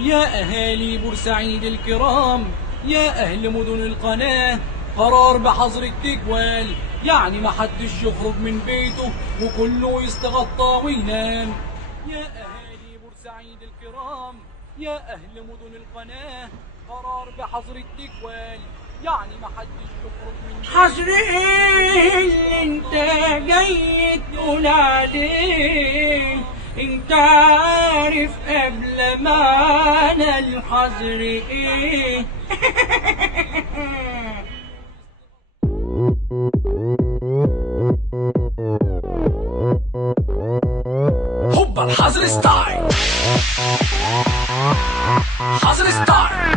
يا أهالي بورسعيد الكرام، يا أهل مدن القناة، قرار بحظر التجوال، يعني محدش يخرج من بيته وكله يستغطى وينام. يا أهالي بورسعيد الكرام، يا أهل مدن القناة، قرار بحظر التجوال، يعني محدش يخرج من بيته. حظر ايه اللي انت جاي تقول عليه؟ انت عارف قبل ما انا الحظر ايه؟ هوبا الحظر ستايل، حظر ستايل.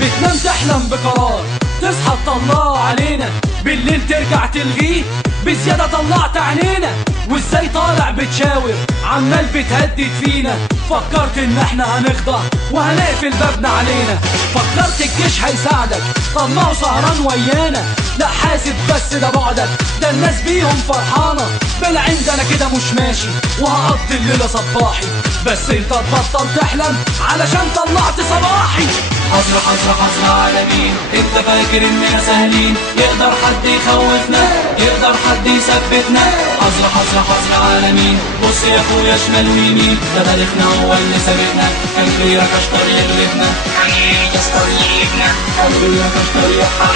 بتنام تحلم بقرار، تصحى تطلع علينا، بالليل ترجع تلغيه، بزيادة طلعت عينينا، وازاي طالع بتشاور، عمال بتهدد فينا، فكرت ان احنا هنخضع وهنقفل بابنا علينا، فكرت الجيش هيساعدك، طب ما هو سهران ويانا، لا حاسب بس ده بعدك، ده الناس بيهم فرحانة، بالعند انا كده مش ماشي وهقضي الليلة صباحي، بس انت تبطل تحلم علشان طلعت صباحي. حظر حظر حظر على مين؟ انت فاكر اننا سهلين؟ يقدر حد يخوفنا؟ يقدر حد يثبتنا؟ حظر حظر حظر على مين؟ بص يا اخويا شمال ويمين، ده تاريخنا هو اللي سابقنا، كان غيرك اشطر يغلبنا، كان غيرك اشطر يغلبنا، كان غيرك اشطر يغلبنا.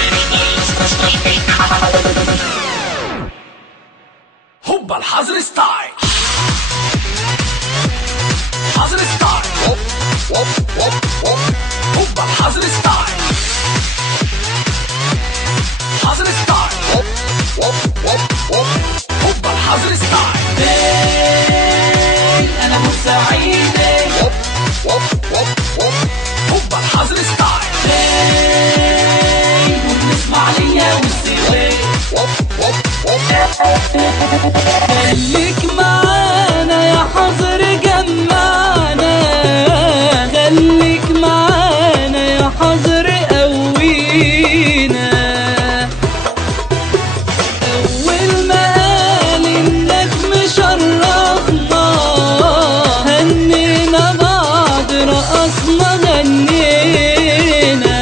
هوبا الحظر ستايل، حظر ستايل، هوبا الحظر ستايل، حظر ستايل، هوبا الحظر ستايل. انا بورسعيد، هوبا الحظر ستايل، والاسماعيلية والسويس. خليك معانا يا حظر جمعنا، خليك معانا يا حظر قوينا، أول ما قال إنك مشرفنا، هنينا بعض رقصنا غنينا.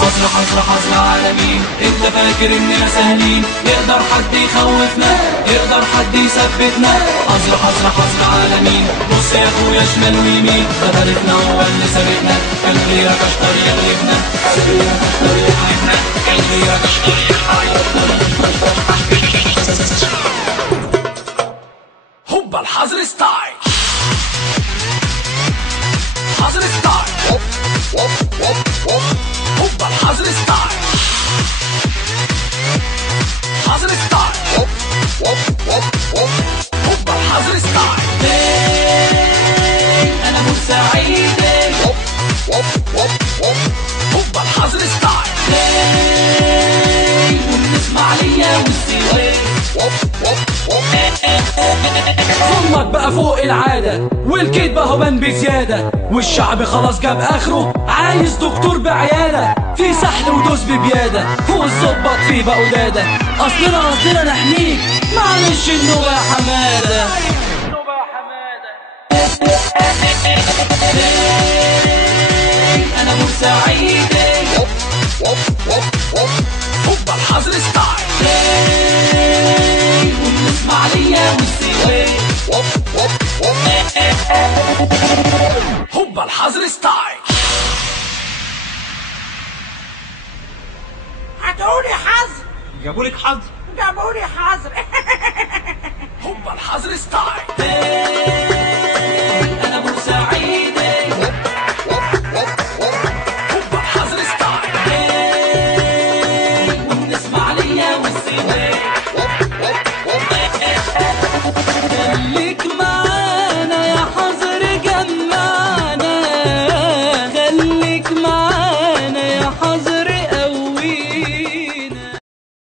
حظر حظر حظر على مين؟ انت فاكر اننا سهلين؟ يقدر حد يخوفنا؟ يقدر حد يثبتنا؟ حظر حظر حظر على مين؟ بص يا اخويا شمال ويمين، ده تاريخنا هو اللي سابقنا، كان غيرك اشطر يغلبنا، كان غيرك اشطر يغلبنا، كان غيرك اشطر يغلبنا. هوبا الحظر ستايل، حظر ستايل، هوبا الحظر ستايل، حظر ستايل، هوبا الحظر ستايل. انا بورسعيد، هوبا الحظر ستايل، والاسماعيلية والسويس. ظلمك بقى فوق العادة، والكذب اهو بان بزيادة، والشعب خلاص جاب اخره، عايز دكتور بعيادة، في سحل ودوس ببيادة، والظباط فيه بقوا دادة، اصلنا نحميك، معلش النوبة يا حمادة. انا بورسعيد، هوبا الحظر ستايل، والاسماعيلية والسويس. هوبا الحظر ستايل. هاتولي حظر، جابولك حظر، جابولي حظر. هوبا الحظر ستايل.